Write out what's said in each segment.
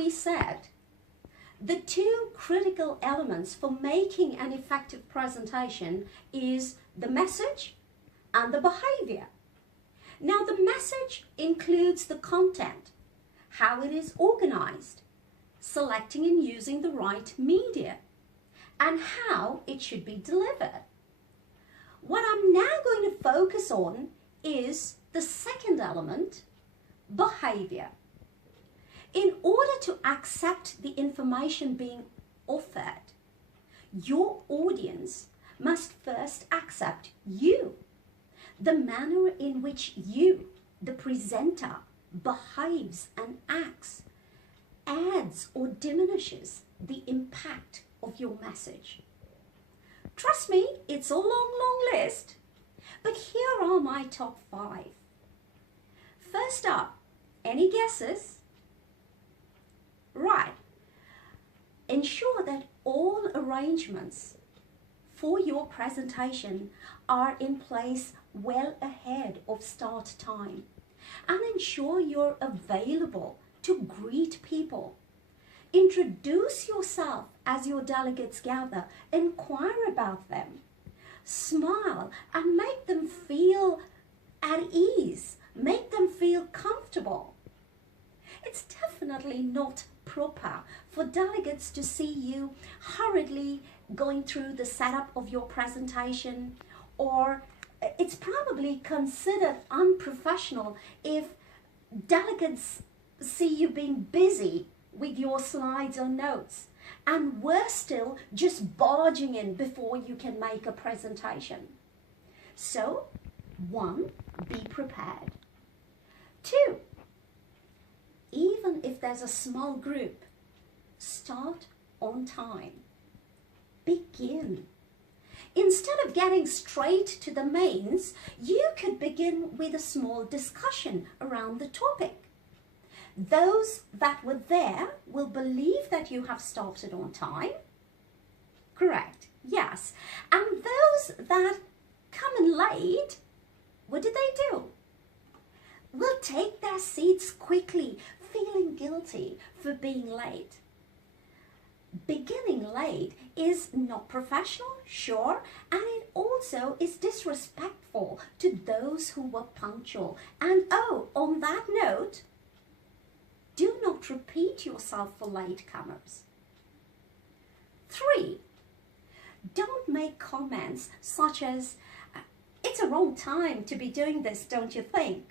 we said, the two critical elements for making an effective presentation is the message and the behavior. Now, the message includes the content, how it is organized, selecting and using the right media, and how it should be delivered. What I'm now going to focus on is the second element, behavior. In order to accept the information being offered, your audience must first accept you. The manner in which you, the presenter, behaves and acts adds or diminishes the impact of your message. Trust me, it's a long, long list, but here are my top 5. First up, any guesses? Right. Ensure that all arrangements for your presentation are in place well ahead of start time, and ensure you're available to greet people. Introduce yourself as your delegates gather, inquire about them, smile and make them feel at ease, make them feel comfortable. It's definitely not proper for delegates to see you hurriedly going through the setup of your presentation, or it's probably considered unprofessional if delegates see you being busy with your slides or notes, and worse still, just barging in before you can make a presentation. So, 1, be prepared. 2, even if there's a small group, start on time. Begin. Instead of getting straight to the mains, you could begin with a small discussion around the topic. Those that were there will believe that you have started on time. Correct, yes. And those that come in late, what do they do? Will take their seats quickly, feeling guilty for being late. Beginning late is not professional, sure, and it also is disrespectful to those who were punctual. And oh, on that note, do not repeat yourself for latecomers. 3, don't make comments such as, it's a wrong time to be doing this, don't you think?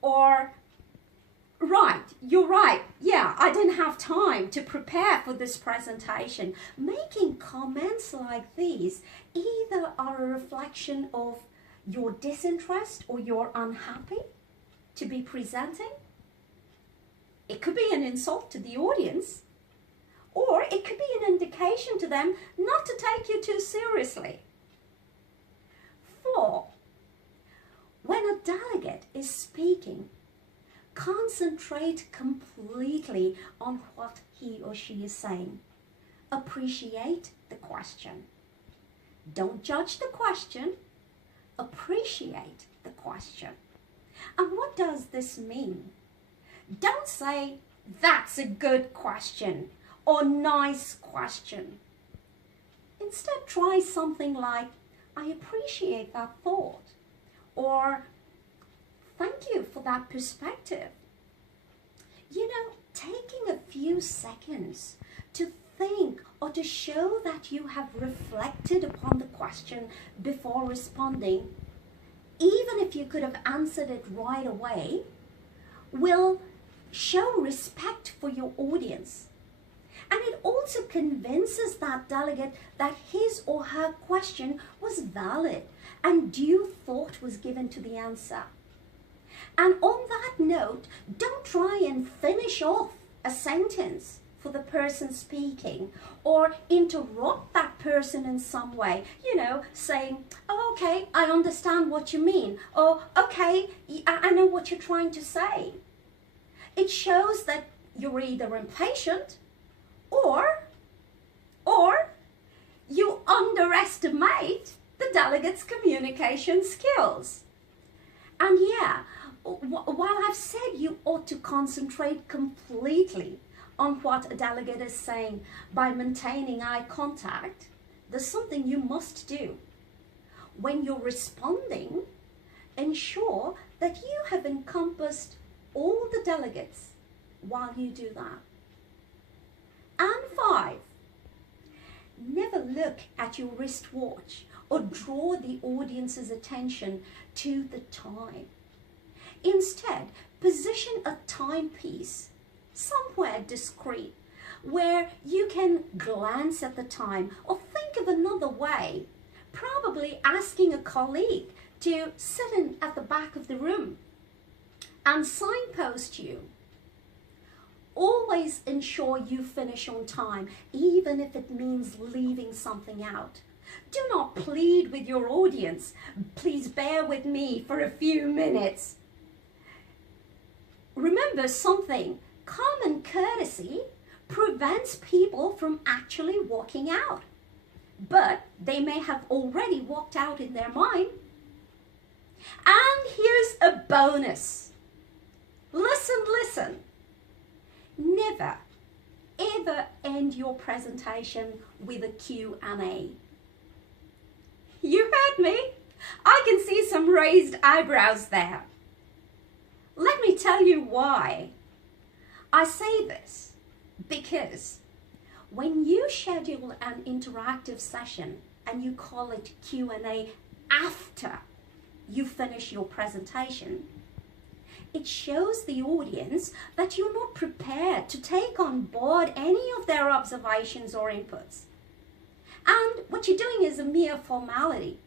Or, right, you're right, yeah, I didn't have time to prepare for this presentation. Making comments like these either are a reflection of your disinterest or you're unhappy to be presenting. It could be an insult to the audience, or it could be an indication to them not to take you too seriously. 4, when a delegate is speaking, concentrate completely on what he or she is saying. Appreciate the question. Don't judge the question, appreciate the question. And what does this mean? Don't say, that's a good question, or nice question. Instead, try something like, I appreciate that thought, or thank you for that perspective. You know, taking a few seconds to think or to show that you have reflected upon the question before responding, even if you could have answered it right away, will show respect for your audience. And it also convinces that delegate that his or her question was valid and due thought was given to the answer. And on that note, don't try and finish off a sentence for the person speaking or interrupt that person in some way, you know, saying, oh, okay, I understand what you mean. Or, okay, I know what you're trying to say. It shows that you're either impatient or you underestimate the delegate's communication skills. And yeah, while I've said you ought to concentrate completely on what a delegate is saying by maintaining eye contact, there's something you must do. When you're responding, ensure that you have encompassed all the delegates while you do that. And 5, never look at your wristwatch or draw the audience's attention to the time. Instead, position a timepiece somewhere discreet where you can glance at the time, or think of another way, probably asking a colleague to sit in at the back of the room and signpost you. Always ensure you finish on time, even if it means leaving something out. Do not plead with your audience, "Please bear with me for a few minutes." Remember something, common courtesy prevents people from actually walking out, but they may have already walked out in their mind. And here's a bonus. Listen. Never, ever end your presentation with a Q&A. You heard me? I can see some raised eyebrows there. Let me tell you why. I say this because when you schedule an interactive session and you call it Q&A after you finish your presentation, it shows the audience that you're not prepared to take on board any of their observations or inputs. And what you're doing is a mere formality.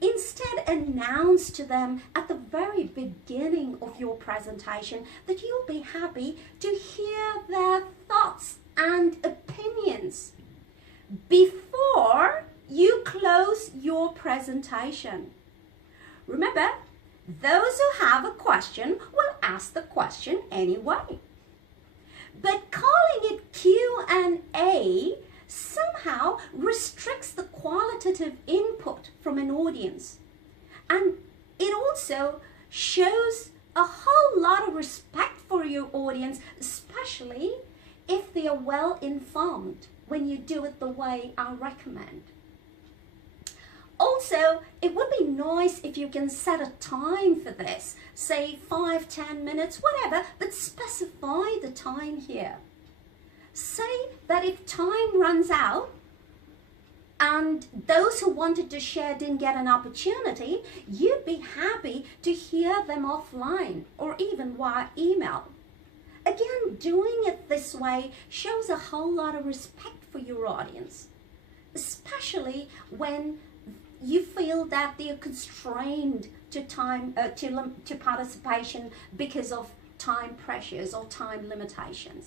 Instead, announce to them at the very beginning of your presentation that you'll be happy to hear their thoughts and opinions before you close your presentation. Remember, those who have a question will ask the question anyway. But calling it Q&A somehow restricts the qualitative input from an audience. And it also shows a whole lot of respect for your audience, especially if they are well informed when you do it the way I recommend. Also, it would be nice if you can set a time for this, say 5-10 minutes, whatever, but specify the time here. Say that if time runs out and those who wanted to share didn't get an opportunity, you'd be happy to hear them offline or even via email. Again, doing it this way shows a whole lot of respect for your audience, especially when you feel that they are constrained to time, to participation because of time pressures or time limitations.